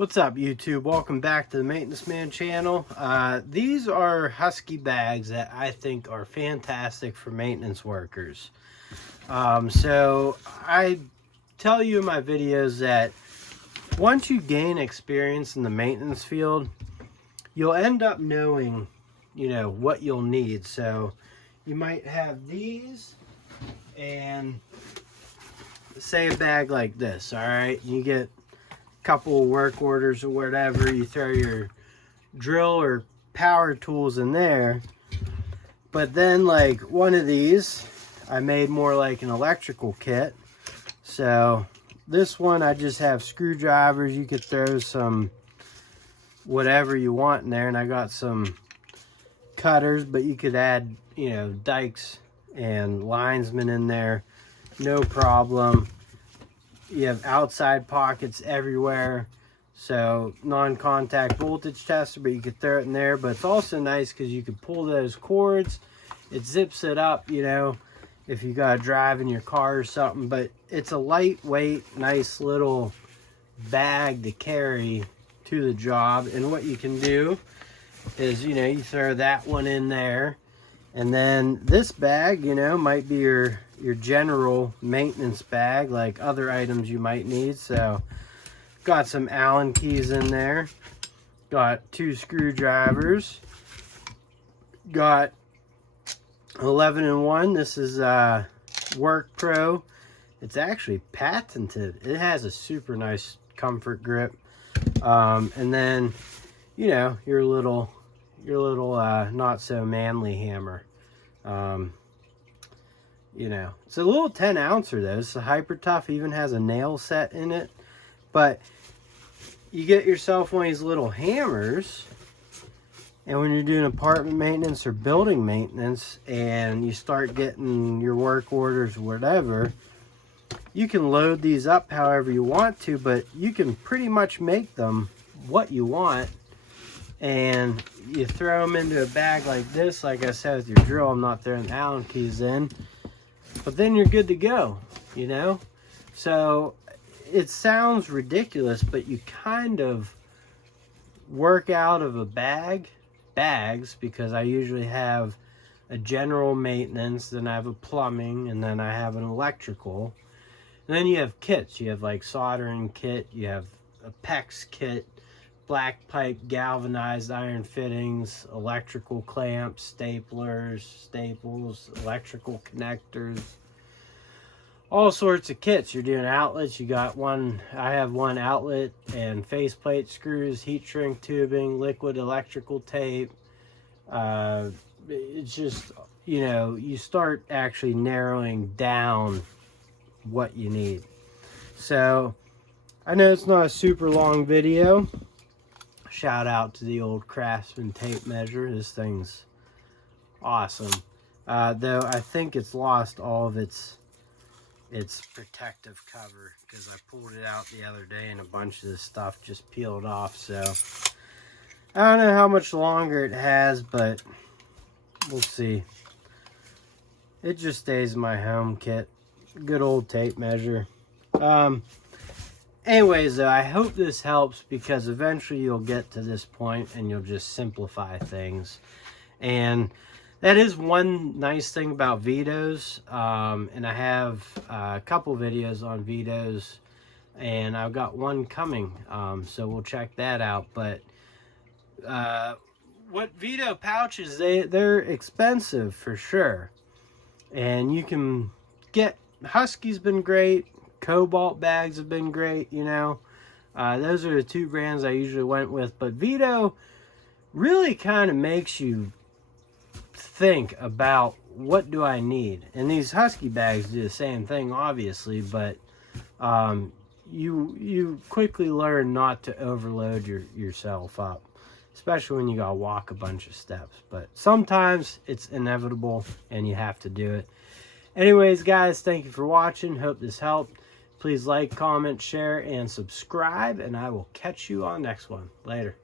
What's up, YouTube? Welcome back to the Maintenance Man channel. These are Husky bags that I think are fantastic for maintenance workers. So I tell you in my videos that once you gain experience in the maintenance field, you'll end up knowing, what you'll need. So you might have these and say a bag like this, all right? You get couple work orders or whatever, you throw your drill or power tools in there. But then, like one of these I made more like an electrical kit. So this one I just have screwdrivers. You could throw some whatever you want in there, and I got some cutters, but you could add dikes and linesmen in there, no problem. You have outside pockets everywhere, so non-contact voltage tester, but you could throw it in there. But it's also nice because you can pull those cords. It zips it up, if you got to drive in your car or something. But it's a lightweight, nice little bag to carry to the job. And what you can do is, you throw that one in there. And then this bag, might be your general maintenance bag, like other items you might need. So got some Allen keys in there, got 2 screwdrivers, got 11-in-1. This is Work Pro. It's actually patented. It has a super nice comfort grip. And then your little not so manly hammer. It's a little 10-ouncer though. It's a Hyper Tough, even has a nail set in it. But you get yourself one of these little hammers, and when you're doing apartment maintenance or building maintenance and you start getting your work orders or whatever, you can load these up however you want to, but you can pretty much make them what you want. And you throw them into a bag like this, like I said with your drill. I'm not throwing Allen keys in, but then you're good to go, So it sounds ridiculous, but you kind of work out of bags, because I usually have a general maintenance, then I have a plumbing, and then I have an electrical. And then you have kits. You have like soldering kit, you have a PEX kit, black pipe, galvanized iron fittings, electrical clamps, staplers, staples, electrical connectors, all sorts of kits. You're doing outlets. You got one, I have one outlet and faceplate screws, heat shrink tubing, liquid electrical tape. It's just, you start actually narrowing down what you need. So I know it's not a super long video. Shout out to the old Craftsman tape measure. This thing's awesome. Though I think it's lost all of its protective cover, because I pulled it out the other day and a bunch of this stuff just peeled off. So I don't know how much longer it has, but we'll see. It just stays in my home kit. Good old tape measure. Anyways, though, I hope this helps, because eventually you'll get to this point and you'll just simplify things. And that is one nice thing about Vitos. And I have a couple videos on Vitos, and I've got one coming. So we'll check that out. But what Vito pouches, they're expensive for sure. And you can get, Husky's been great. Cobalt bags have been great, Those are the 2 brands I usually went with. But Vito really kind of makes you think about, what do I need? And these Husky bags do the same thing, obviously, but you quickly learn not to overload yourself up, especially when you gotta walk a bunch of steps. But sometimes it's inevitable and you have to do it. Anyways, guys, thank you for watching. Hope this helped. Please like, comment, share, and subscribe, and I will catch you on next one. Later.